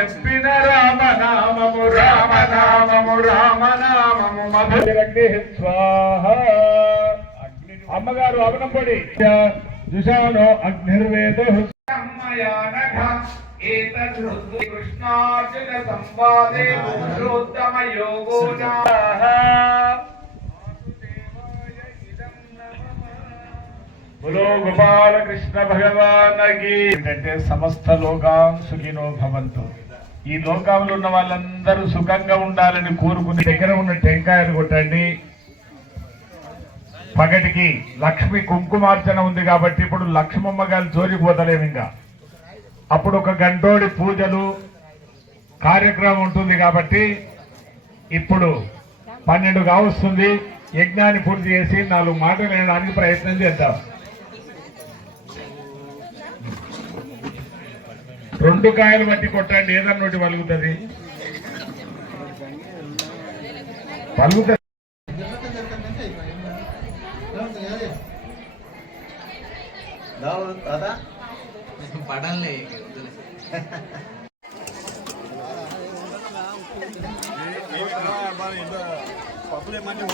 చెప్పిన రామనామము రామనామము రామనామము మధురగ్ని స్వాహ. అమ్మగారు అవనంపడి జుషానో అగ్నిర్వేద కృష్ణార్జున సంవాదే పురుషోత్తమ యోగో బులో గోపాల కృష్ణ భగవానకి. ఏంటంటే సమస్త లోకాం సుఖినో భవంతు. ఈ లోకంలో ఉన్న వాళ్ళందరూ సుఖంగా ఉండాలని కోరుకుని దగ్గర ఉన్న టెంకాయలు కొట్టండి. పగటికి లక్ష్మి కుంకుమార్చన ఉంది కాబట్టి ఇప్పుడు లక్ష్మమ్మ గారు జోలికి పోతలేము. ఇంకా అప్పుడు ఒక గంటోడి పూజలు కార్యక్రమం ఉంటుంది కాబట్టి ఇప్పుడు 12 కావస్తుంది. యజ్ఞాన్ని పూర్తి చేసి 4 మాటలు వినడానికి ప్రయత్నం చేద్దాం. 2 కాయలు బట్టి కొట్టండి, ఏదన్నా ఒకటి పలుకుతుంది. పడలే పప్పులే మంచి